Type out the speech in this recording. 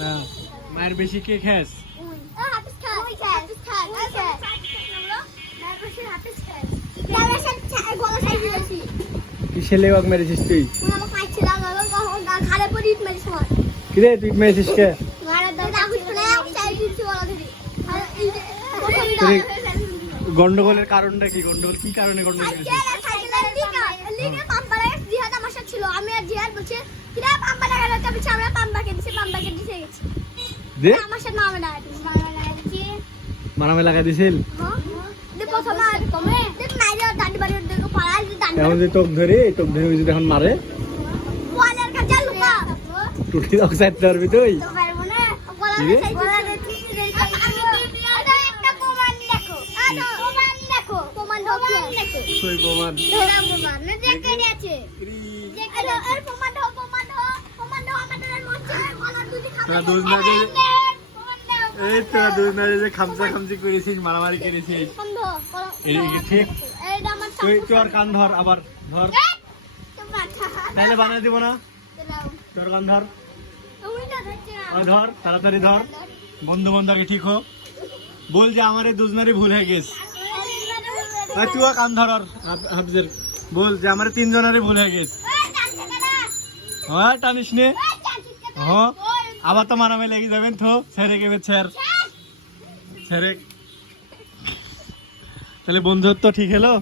না মায়ের বেশি কে খাস কিসে লেবাক মেরেছিস তুই কিরে তুই মেরেছিস কে গন্ডগোলের কারণটা কি গন্ডগোল কি কারণে গন্ডগোল ছিল আমি আর জিহাদ বলছে কিরা পাম্পা লাগালো তবে আমরা পাম্পাকে দিতে গেছি দে আমার সাথে নামে না মারামে লাগা দিছিল দে প্রথমে কমে দে মাইরে দাঁড়ি বাড়ি দেখো পাড়ায় দাঁড়ি এখন যে টক ধরে যদি এখন মারে ওয়ালের কাছে লুকা টুটি দাও সাইতে পারবি তুই তো পারবো না গলা দেখি একটা প্রমাণ দেখো প্রমাণ দেখো কই প্রমাণ প্রমাণ না দেখে আছে আর প্রমাণ আমাদের মধ্যে গলা দুধি খাবে দুধ না দে এই তোরা দুধ না যে খামচা করেছিস মারামারি করেছিস এই ঠিক এইটা আমার তুই আর কান ধর আবার ধর তাহলে বানিয়ে দিব না তোর কান ধর ধর তাড়াতাড়ি ধর বন্ধু আগে ঠিক হো বল যে আমার এই দুজনারই ভুল হয়ে গেছে তুই কান ধর আর হাফজের বল যে আমার তিনজনেরই ভুল হয়ে গেছে হ্যাঁ টানিস নে হ্যাঁ আবার তো মারামে লেগে যাবেন তো ছেড়ে গেবে ছেড়ে তাহলে বন্ধুত্ব ঠিক হলো।